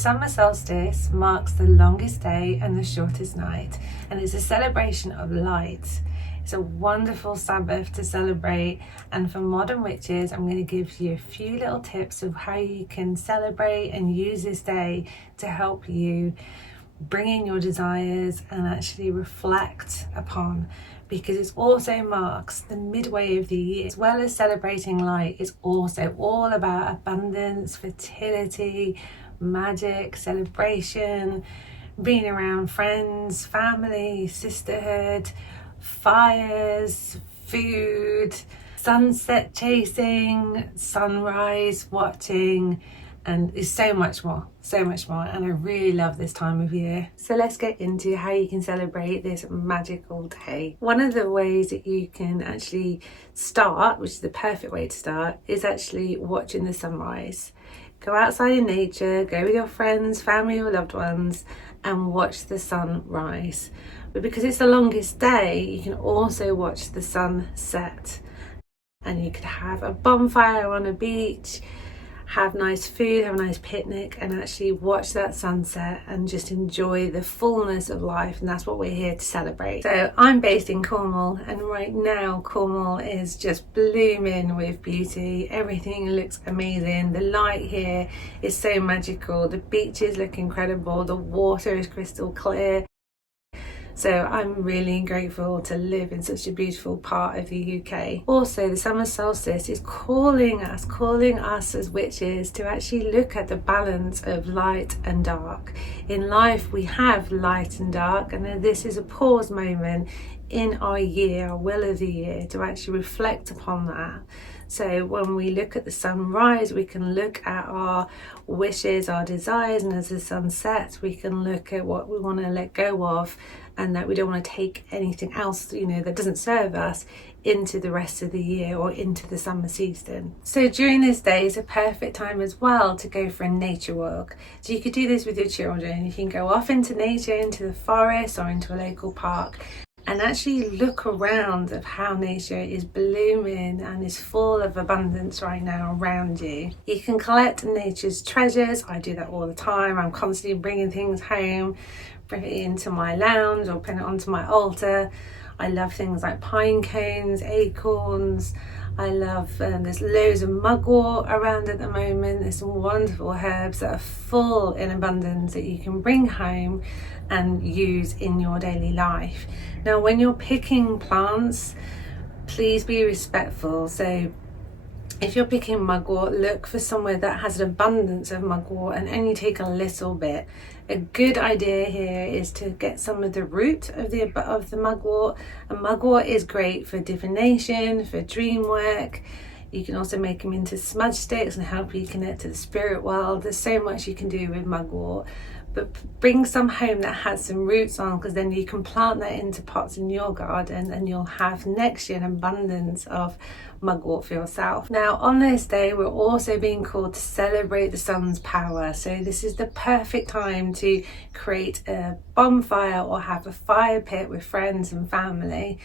summer solstice marks the longest day and the shortest night, and it's a celebration of light. It's a wonderful Sabbath to celebrate, and for modern witches I'm going to give you a few little tips of how you can celebrate and use this day to help you bring in your desires and actually reflect upon, because it also marks the midway of the year. As well as celebrating light, it's also all about abundance, fertility, magic, celebration, being around friends, family, sisterhood, fires, food, sunset chasing, sunrise watching, and there's so much more, and I really love this time of year. So let's get into how you can celebrate this magical day. One of the ways that you can actually start, which is the perfect way to start, is actually watching the sunrise. Go outside in nature, go with your friends, family or loved ones, and watch the sun rise. But because it's the longest day, you can also watch the sun set. And you could have a bonfire on a beach, have nice food, have a nice picnic, and actually watch that sunset and just enjoy the fullness of life. And that's what we're here to celebrate. So I'm based in Cornwall, and right now Cornwall is just blooming with beauty. Everything looks amazing. The light here is so magical. The beaches look incredible. The water is crystal clear. So I'm really grateful to live in such a beautiful part of the UK. Also, the summer solstice is calling us as witches to actually look at the balance of light and dark. In life, we have light and dark, and this is a pause moment in our year, our will of the year, to actually reflect upon that. So when we look at the sunrise, we can look at our wishes, our desires, and as the sun sets, we can look at what we want to let go of, and that we don't want to take anything else, that doesn't serve us into the rest of the year or into the summer season. So during this day is a perfect time as well to go for a nature walk. So you could do this with your children. You can go off into nature, into the forest or into a local park, and actually look around of how nature is blooming and is full of abundance right now around you. You can collect nature's treasures. I do that all the time. I'm constantly bringing things home, bring it into my lounge or pin it onto my altar. I love things like pine cones, acorns. I love, there's loads of mugwort around at the moment. There's some wonderful herbs that are full in abundance that you can bring home and use in your daily life. Now, when you're picking plants, please be respectful. So if you're picking mugwort, look for somewhere that has an abundance of mugwort and only take a little bit. A good idea here is to get some of the root of the mugwort. And mugwort is great for divination, for dream work. You can also make them into smudge sticks and help you connect to the spirit world. There's so much you can do with mugwort. But bring some home that has some roots on, because then you can plant that into pots in your garden and you'll have next year an abundance of mugwort for yourself. Now, on this day, we're also being called to celebrate the sun's power. So this is the perfect time to create a bonfire or have a fire pit with friends and family.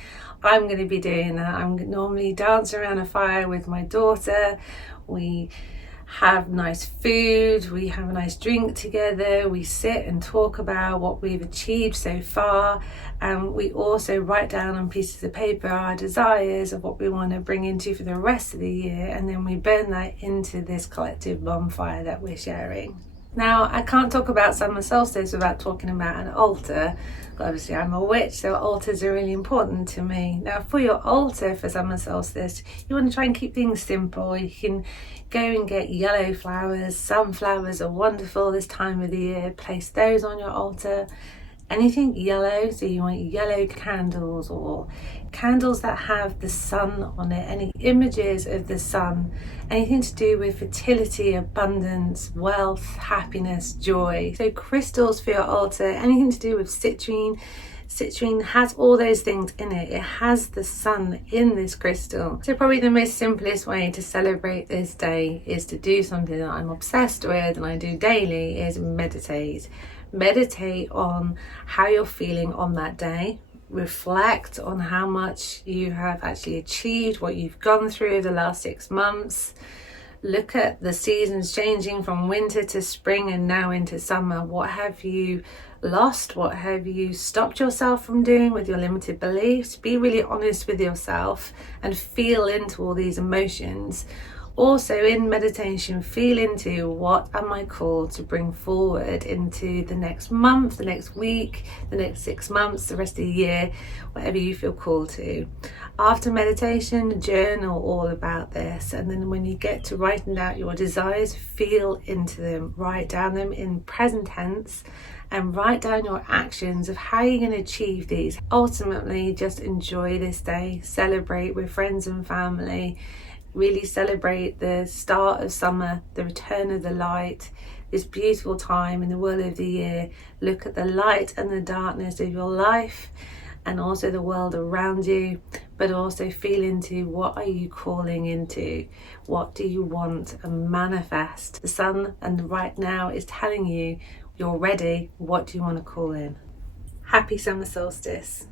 I'm going to be doing that. I'm normally dancing around a fire with my daughter. We have nice food, we have a nice drink together, we sit and talk about what we've achieved so far, and we also write down on pieces of paper our desires of what we want to bring into for the rest of the year, and then we burn that into this collective bonfire that we're sharing. Now, I can't talk about summer solstice without talking about an altar. Obviously, I'm a witch, so altars are really important to me. Now, for your altar for summer solstice, you want to try and keep things simple. You can go and get yellow flowers. Sunflowers are wonderful this time of the year. Place those on your altar. Anything yellow, so you want yellow candles or candles that have the sun on it, any images of the sun, anything to do with fertility, abundance, wealth, happiness, joy. So crystals for your altar, anything to do with citrine. Citrine has all those things in it. It has the sun in this crystal. So probably the most simplest way to celebrate this day is to do something that I'm obsessed with and I do daily, is meditate. Meditate on how you're feeling on that day. Reflect on how much you have actually achieved, what you've gone through the last 6 months. Look at the seasons changing from winter to spring and now into summer. What have you lost? What have you stopped yourself from doing with your limited beliefs? Be really honest with yourself and feel into all these emotions. Also, in meditation, feel into what am I called to bring forward into the next month, the next week, the next 6 months, the rest of the year, whatever you feel called to. After meditation, journal all about this, and then when you get to writing out your desires, feel into them, write down them in present tense, and write down your actions of how you're going to achieve these. Ultimately, just enjoy this day, celebrate with friends and family, really celebrate the start of summer, the return of the light, this beautiful time in the whirl of the year. Look at the light and the darkness of your life and also the world around you, but also feel into what are you calling into, what do you want, and manifest. The sun and right now is telling you you're ready. What do you want to call in? Happy summer solstice.